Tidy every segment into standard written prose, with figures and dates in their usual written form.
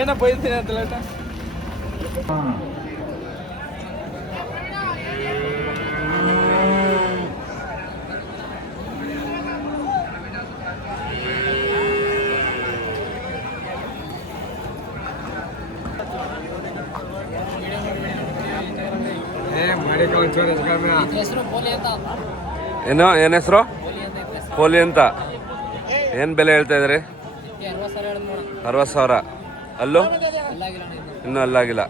ಏನೋ ಬೈತೀನಿ ಅಂತಲ್ಲ ಏನೋ ಏನು ಹೆಸರು? ಪೋಲಿ ಅಂತ. ಏನು ಬೆಲೆ ಹೇಳ್ತಾ ಇದ್ರಿ? 60,000. ಅಲ್ಲೂ ಇನ್ನೂ ಅಲ್ಲಾಗಿಲ್ಲ.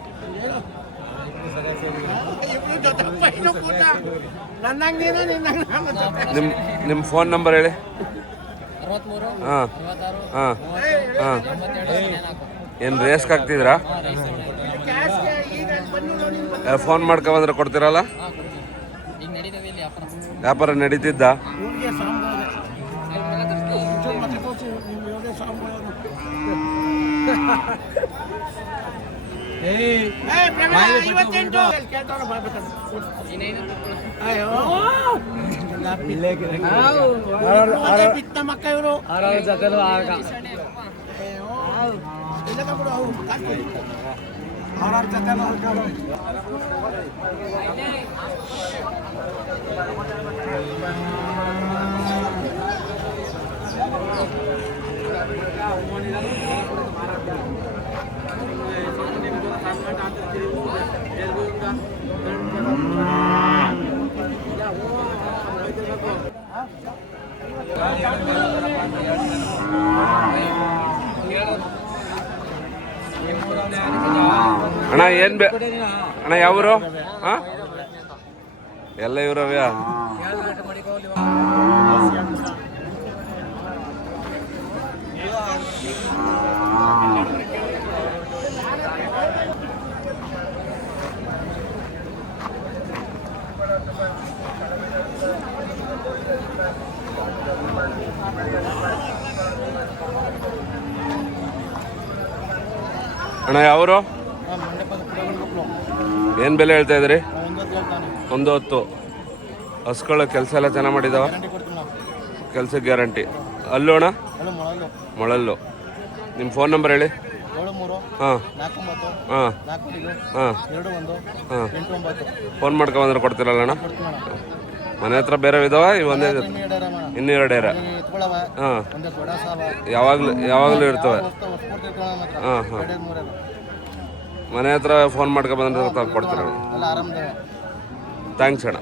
ನಿಮ್ಮ ಫೋನ್ ನಂಬರ್ ಹೇಳಿ. ಹಾಂ ಹಾಂ ಹಾಂ. ಏನು ರೇಸ್ಗೆ ಹಾಕ್ತಿದ್ರಾ? ಫೋನ್ ಮಾಡ್ಕೊಬಂದ್ರೆ ಕೊಡ್ತೀರಲ್ಲ? ವ್ಯಾಪಾರ ನಡೀತಿದ್ದ? ಅಣ್ಣ ಏನು ಅಣ್ಣ ಯಾವರು? ಹಾಂ ಎಲ್ಲ ಇವ್ರವ್ಯಾ? ಅಣ್ಣ ಯಾವರು? ಏನು ಬೆಲೆ ಹೇಳ್ತಾ ಇದ್ರಿ? 110. ಹಸ್ಕೊಳ್ಳೋ ಕೆಲಸ ಎಲ್ಲ ಚೆನ್ನಾಗಿ ಮಾಡಿದಾವ? ಕೆಲಸಕ್ಕೆ ಗ್ಯಾರಂಟಿ. ಅಲ್ಲೂ ಅಣ್ಣ? ಮೊಳಲ್ಲು. ನಿಮ್ಮ ಫೋನ್ ನಂಬರ್ ಹೇಳಿ. ಹಾಂ ಹಾಂ ಹಾಂ ಹಾಂ. ಫೋನ್ ಮಾಡ್ಕೊಂಬಂದ್ರೆ ಕೊಡ್ತೀರಲ್ಲ ಅಣ್ಣ? ಮನೆ ಹತ್ರ ಬೇರೆ ಇದಾವ? ಇವೊಂದೇ ಇನ್ನೂ 2 ಏರ? ಹಾಂ. ಯಾವಾಗಲೂ ಇರ್ತವೆ? ಹಾಂ ಹಾಂ. ಮನೆ ಹತ್ರ ಫೋನ್ ಮಾಡ್ಕೊಂಬಂದ್ರೆ ಕೊಡ್ತೀರಣ್ಣ? ಥ್ಯಾಂಕ್ಸ್ ಅಣ್ಣ.